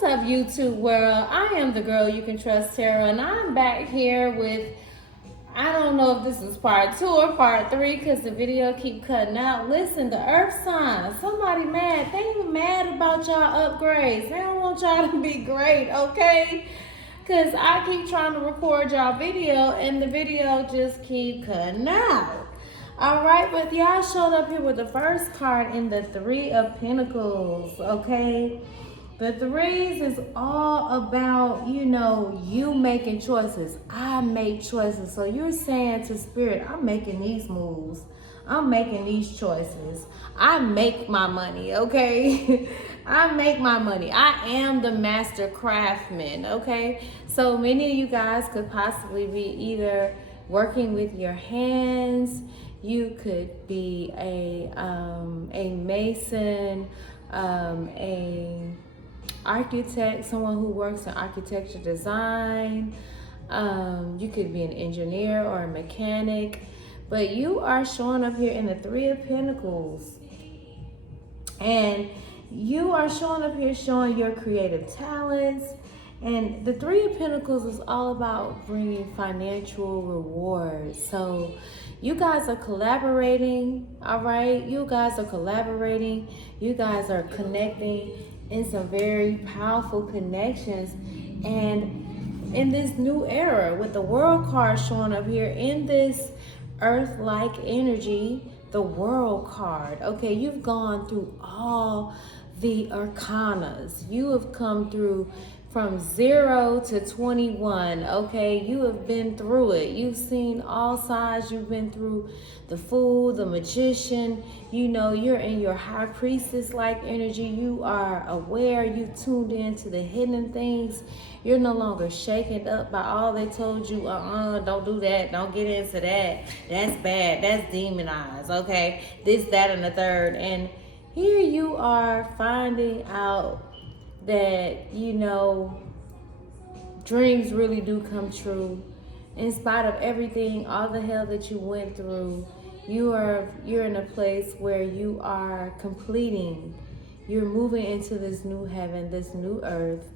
What's up, YouTube world? I am the girl you can trust, Tara, and I'm back here with, I don't know if this is part 2 or part 3 because the video keep cutting out. Listen, the earth signs, somebody mad. They ain't mad about y'all upgrades. They don't want y'all to be great, okay? Because I keep trying to record y'all video and the video just keep cutting out. Alright, but y'all showed up here with the first card in the Three of Pentacles, okay? The threes is all about, you making choices. I make choices. So you're saying to Spirit, I'm making these moves. I'm making these choices. I make my money, okay? I make my money. I am the master craftsman, okay? So many of you guys could possibly be either working with your hands. You could be a mason, a architect, someone who works in architecture design. You could be an engineer or a mechanic, but you are showing up here in the Three of Pentacles, and you are showing up here showing your creative talents. And the Three of Pentacles is all about bringing financial rewards. So you guys are collaborating, all right? You guys are collaborating. You guys are connecting in some very powerful connections. And in this new era with the World card showing up here in this earth-like energy, the World card, okay, you've gone through all the arcanas. You have come through from 0 to 21, okay? You have been through it. You've seen all sides. You've been through the Fool, the Magician. You're in your High Priestess-like energy. You are aware. You've tuned into the hidden things. You're no longer shaken up by all they told you. Don't do that. Don't get into that. That's bad. That's demonized, okay? This, that, and the third. And here you are finding out that, dreams really do come true. In spite of everything, all the hell that you went through, you're in a place where you are completing. You're moving into this new heaven, this new earth,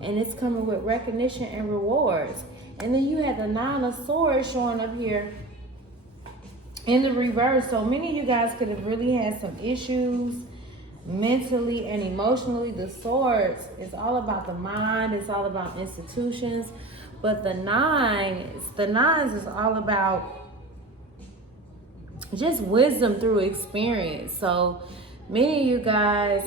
and it's coming with recognition and rewards. And then you had the Nine of Swords showing up here in the reverse. So many of you guys could have really had some issues mentally and emotionally. The Swords is all about the mind. It's all about institutions. But the nines is all about just wisdom through experience. So many of you guys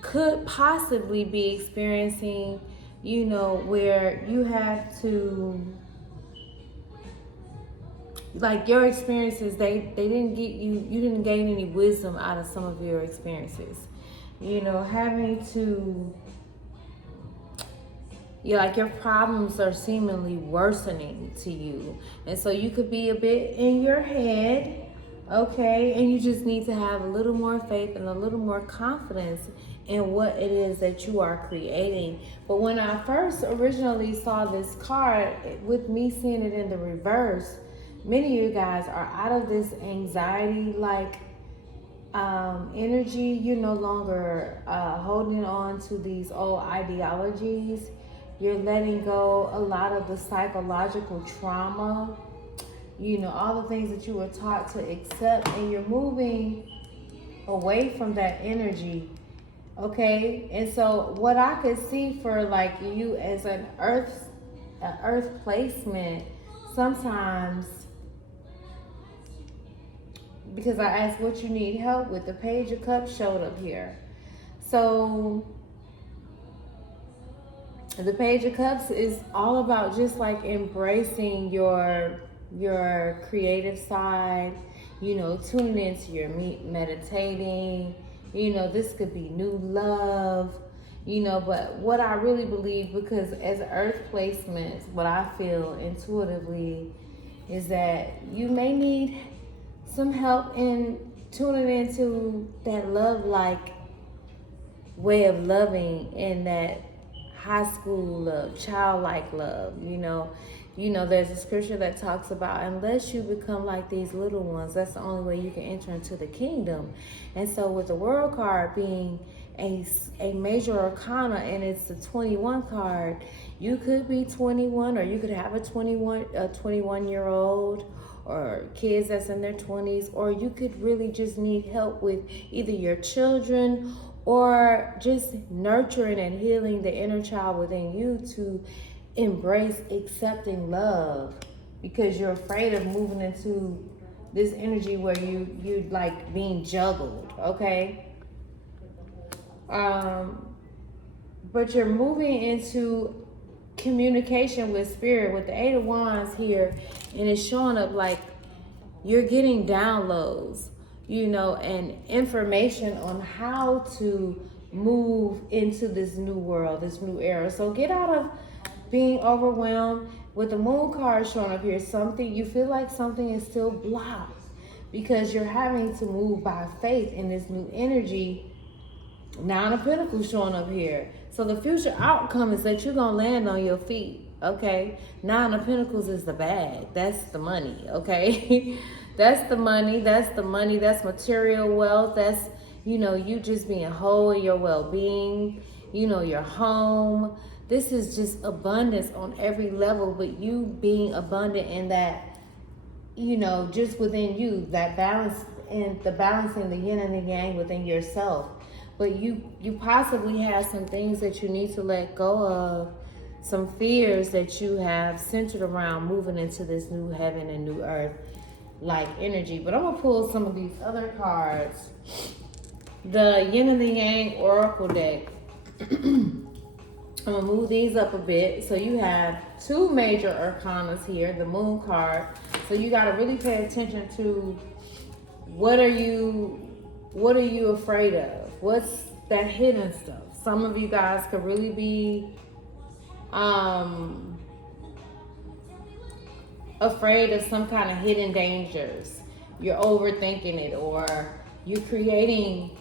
could possibly be experiencing, where you have to, like, your experiences, they didn't get you didn't gain any wisdom out of some of your experiences. Having to, like, your problems are seemingly worsening to you. And so you could be a bit in your head, okay? And you just need to have a little more faith and a little more confidence in what it is that you are creating. But when I first originally saw this card, with me seeing it in the reverse, many of you guys are out of this anxiety-like energy. You're no longer holding on to these old ideologies. You're letting go a lot of the psychological trauma, all the things that you were taught to accept, and you're moving away from that energy, okay? And so what I could see for, like, you as an earth placement, sometimes, because I asked what you need help with, the Page of Cups showed up here. So the Page of Cups is all about just like embracing your creative side, tuning into your meditating. This could be new love, but what I really believe, because as earth placements, what I feel intuitively is that you may need some help in tuning into that love-like way of loving, in that high school love, childlike love. There's a scripture that talks about, unless you become like these little ones, that's the only way you can enter into the kingdom. And so with the World card being a major arcana, and it's the 21 card. You could be 21, or you could have a 21-year-old, or kids that's in their 20s, or you could really just need help with either your children or just nurturing and healing the inner child within you to embrace accepting love, because you're afraid of moving into this energy where you like being juggled, okay? But you're moving into communication with spirit with the 8 of Wands here, and it's showing up like you're getting downloads, you know, and information on how to move into this new world, this new era. So get out of being overwhelmed. With the Moon card showing up here, something you feel like something is still blocked because you're having to move by faith in this new energy. 9 of Pentacles showing up here. So the future outcome is that you're going to land on your feet, okay? 9 of Pentacles is the bag. That's the money, okay? That's the money. That's the money. That's material wealth. That's, you know, you just being whole in your well-being, you know, your home. This is just abundance on every level, but you being abundant in that, you know, just within you, that balance, and the balancing the yin and the yang within yourself. But you possibly have some things that you need to let go of, some fears that you have centered around moving into this new heaven and new earth like energy. But I'm going to pull some of these other cards. The yin and the yang oracle deck. I'm going to move these up a bit. So you have 2 major arcanas here, the Moon card. So you got to really pay attention to what are you afraid of? What's that hidden stuff? Some of you guys could really be afraid of some kind of hidden dangers. You're overthinking it, or you're creating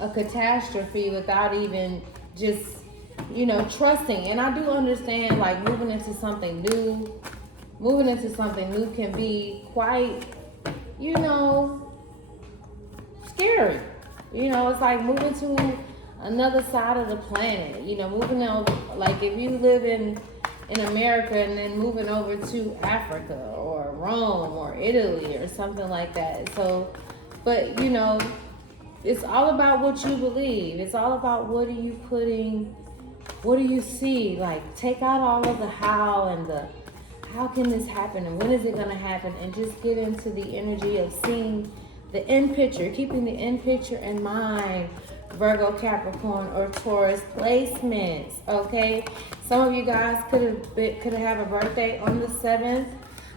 a catastrophe without even just, you know, trusting. And I do understand, like, moving into something new can be quite, you know, scary. You know, it's like moving to another side of the planet. You know, moving over, like if you live in America and then moving over to Africa or Rome or Italy or something like that. So, but you know, it's all about what you believe. It's all about what do you see? Like, take out all of the how and the how can this happen and when is it going to happen, and just get into the energy of seeing the end picture, keeping the end picture in mind, Virgo, Capricorn, or Taurus placements, okay? Some of you guys could have a birthday on the 7th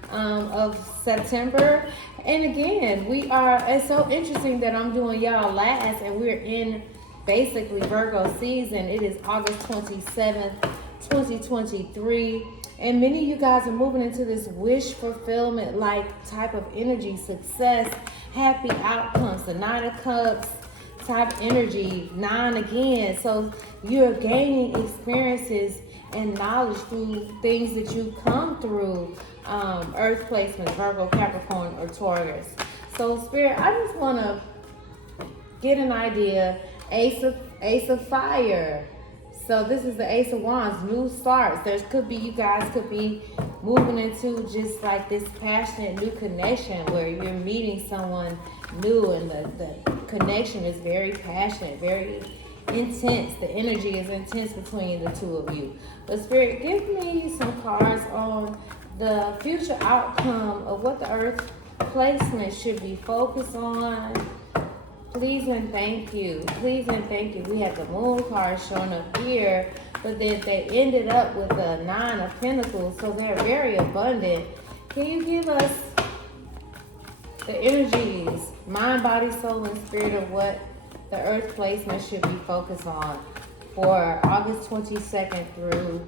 of September. And again, it's so interesting that I'm doing y'all last, and we're in basically Virgo season. It is August 27th, 2023. And many of you guys are moving into this wish fulfillment like type of energy, success, happy outcomes, the 9 of Cups type energy, 9 again. So you're gaining experiences and knowledge through things that you come through, Earth placement, Virgo, Capricorn, or Taurus. So Spirit, I just want to get an idea. Ace of Fire. So this is the Ace of Wands, new starts. You guys could be moving into just like this passionate new connection where you're meeting someone new, and the connection is very passionate, very intense. The energy is intense between the two of you. But Spirit, give me some cards on the future outcome of what the Earth placement should be focused on. Please and thank you. Please and thank you. We have the Moon card showing up here, but then they ended up with the 9 of Pentacles, so they're very abundant. Can you give us the energies, mind, body, soul, and spirit of what the Earth placement should be focused on for August 22nd through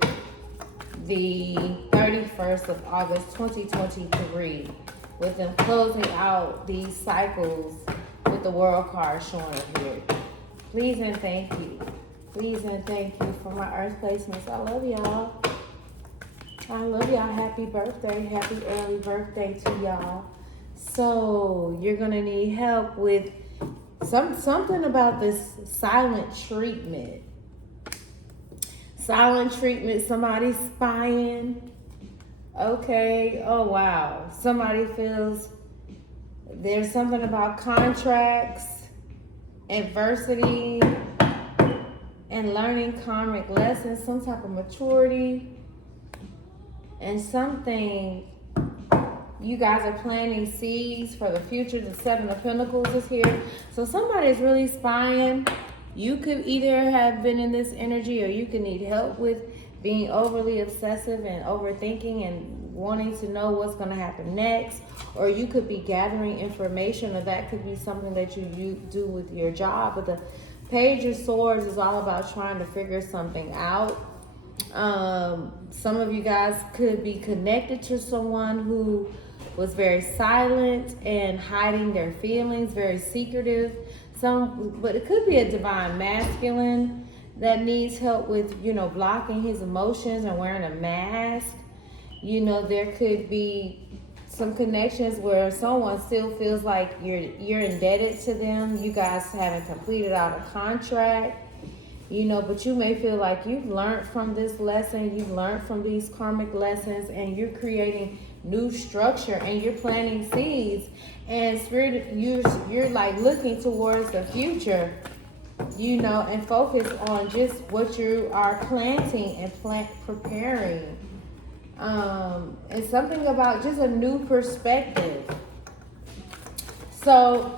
the 31st of August 2023, with them closing out these cycles with the World card showing up here. Please and thank you. Please and thank you for my Earth placements. I love y'all. I love y'all. Happy birthday. Happy early birthday to y'all. So you're going to need help with something about this silent treatment. Silent treatment, somebody's spying. Okay, oh wow. Somebody feels there's something about contracts, adversity, and learning karmic lessons, some type of maturity, and something. You guys are planting seeds for the future. The Seven of Pentacles is here. So somebody is really spying. You could either have been in this energy, or you could need help with being overly obsessive and overthinking and wanting to know what's going to happen next. Or you could be gathering information, or that could be something that you do with your job. But the Page of Swords is all about trying to figure something out. Some of you guys could be connected to someone who was very silent and hiding their feelings, very secretive. But it could be a divine masculine that needs help with, blocking his emotions and wearing a mask. There could be some connections where someone still feels like you're indebted to them. You guys haven't completed out a contract. But you may feel like you've learned from this lesson, you've learned from these karmic lessons, and you're creating new structure and you're planting seeds. And spirit, you're like looking towards the future, and focus on just what you are planting and preparing. And something about just a new perspective. So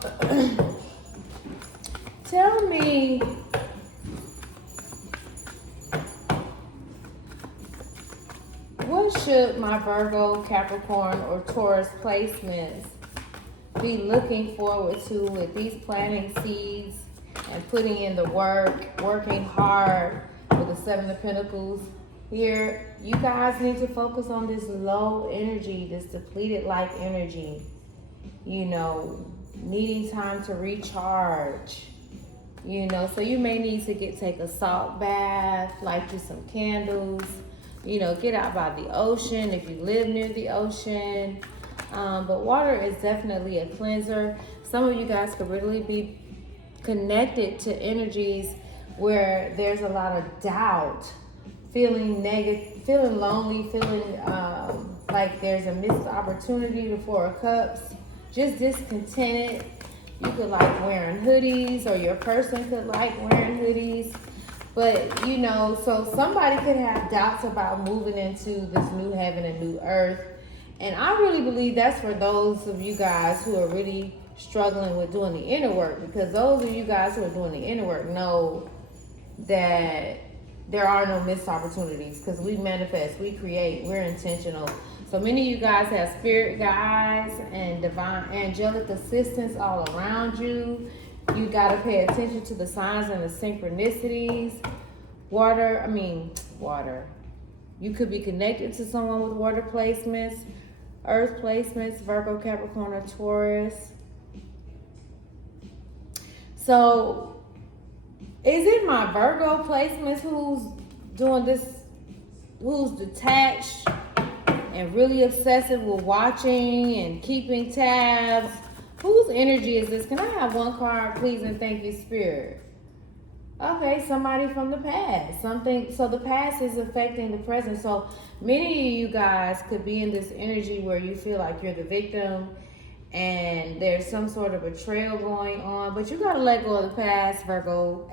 tell me, what should my Virgo, Capricorn, or Taurus placements be looking forward to with these planting seeds and putting in the work, working hard with the Seven of Pentacles here? You guys need to focus on this low energy, this depleted life energy, needing time to recharge, so you may need to take a salt bath, light you some candles, get out by the ocean if you live near the ocean. But water is definitely a cleanser. Some of you guys could really be connected to energies where there's a lot of doubt, feeling negative, feeling lonely, feeling like there's a missed opportunity, the Four of Cups, just discontented. You could like wearing hoodies, or your person could like wearing hoodies. But, so somebody could have doubts about moving into this new heaven and new earth. And I really believe that's for those of you guys who are really struggling with doing the inner work. Because those of you guys who are doing the inner work know that there are no missed opportunities. Because we manifest, we create, we're intentional. So many of you guys have spirit guides and divine angelic assistance all around you. You got to pay attention to the signs and the synchronicities. Water. You could be connected to someone with water placements, earth placements, Virgo, Capricorn, or Taurus. So, is it my Virgo placements who's doing this, who's detached and really obsessive with watching and keeping tabs? Whose energy is this? Can I have one card, please, and thank you, Spirit? Okay, somebody from the past. So the past is affecting the present. So many of you guys could be in this energy where you feel like you're the victim and there's some sort of betrayal going on. But you got to let go of the past, Virgo,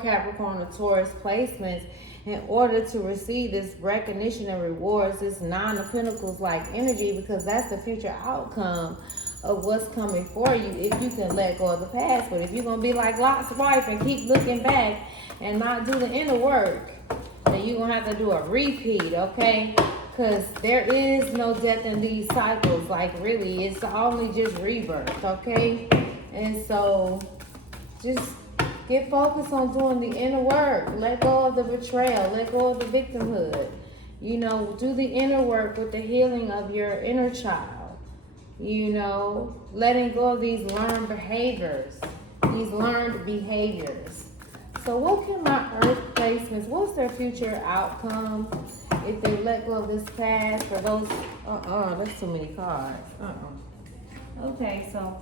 Capricorn, or Taurus placements in order to receive this recognition and rewards, this Nine of Pentacles like energy, because that's the future outcome of what's coming for you if you can let go of the past. But if you're going to be like Lot's wife and keep looking back and not do the inner work, then you're going to have to do a repeat, okay? Because there is no death in these cycles. Like, really, it's only just rebirth, okay? And so just get focused on doing the inner work. Let go of the betrayal. Let go of the victimhood. Do the inner work with the healing of your inner child. Letting go of these learned behaviors. So what can my earth placements, what's their future outcome if they let go of this past? For those, that's too many cards. Okay, so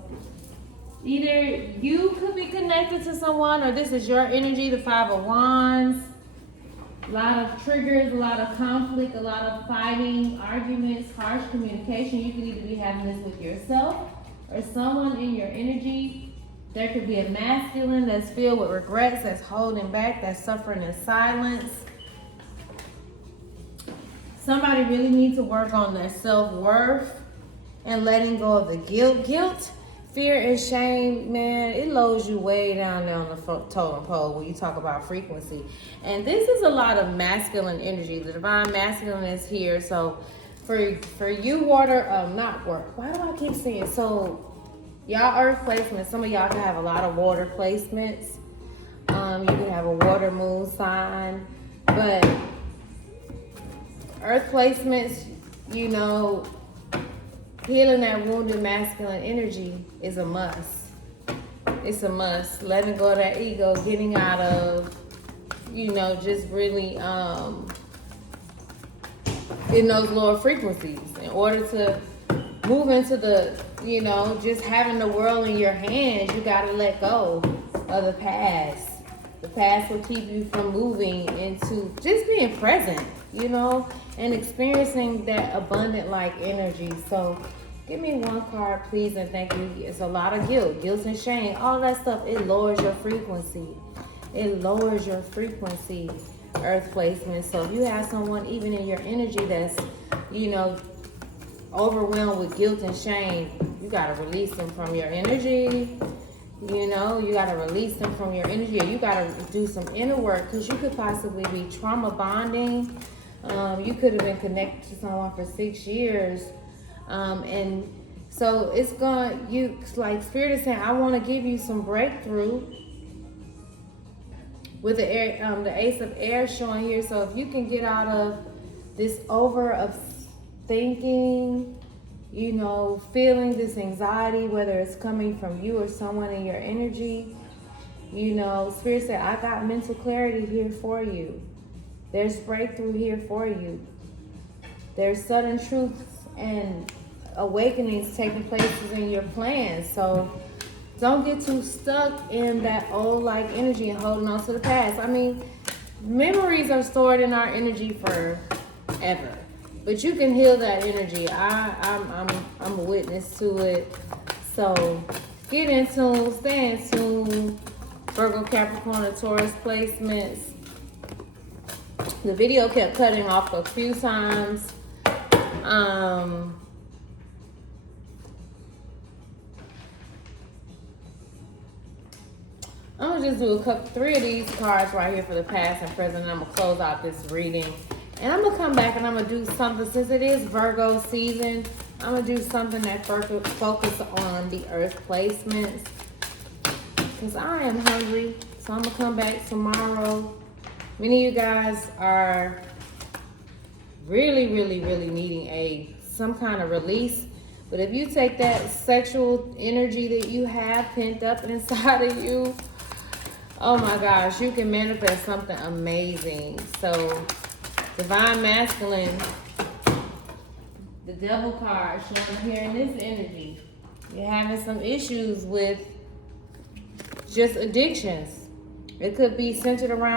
Either you could be connected to someone, or this is your energy, the Five of Wands. A lot of triggers, a lot of conflict, a lot of fighting, arguments, harsh communication. You could either be having this with yourself or someone in your energy. There could be a masculine that's filled with regrets, that's holding back, that's suffering in silence. Somebody really needs to work on their self-worth and letting go of the guilt. Guilt, fear, and shame, man, it lowers you way down there on the totem pole when you talk about frequency. And this is a lot of masculine energy. The divine masculine is here. So for you, water, not work. Why do I keep saying so? Y'all earth placements, some of y'all can have a lot of water placements. You can have a water moon sign, but earth placements, you know, healing that wounded masculine energy is a must. It's a must. Letting go of that ego, getting out of, you know, just really in those lower frequencies in order to move into the, you know, just having the world in your hands. You got to let go of the past. The past will keep you from moving into just being present, you know, and experiencing that abundant like energy. So give me one card, please, and thank you. It's a lot of guilt and shame, all that stuff. It lowers your frequency. It lowers your frequency, earth placement. So if you have someone even in your energy that's, you know, overwhelmed with guilt and shame, you got to release them from your energy. You know, you got to release them from your energy, or you got to do some inner work, because you could possibly be trauma bonding. You could have been connected to someone for 6 years. And so it's going, you, like Spirit is saying, I want to give you some breakthrough with the air, the Ace of Air showing here. So if you can get out of this over of thinking, you know, feeling this anxiety, whether it's coming from you or someone in your energy, you know, Spirit said, I got mental clarity here for you. There's breakthrough here for you. There's sudden truths and awakenings taking places in your plans. So don't get too stuck in that old like energy and holding on to the past. I mean, memories are stored in our energy forever, but you can heal that energy. I'm a witness to it. So get in tune, stay in tune. Virgo, Capricorn, and Taurus placements. The video kept cutting off a few times. I'm gonna just do three of these cards right here for the past and present, and I'm gonna close out this reading. And I'm gonna come back and I'm gonna do something, since it is Virgo season, I'm gonna do something that focus on the earth placements, because I am hungry. So I'm gonna come back tomorrow. Many of you guys are really needing some kind of release. But if you take that sexual energy that you have pent up inside of you, oh my gosh, you can manifest something amazing. So divine masculine, the devil card showing here in this energy. You're having some issues with just addictions. It could be centered around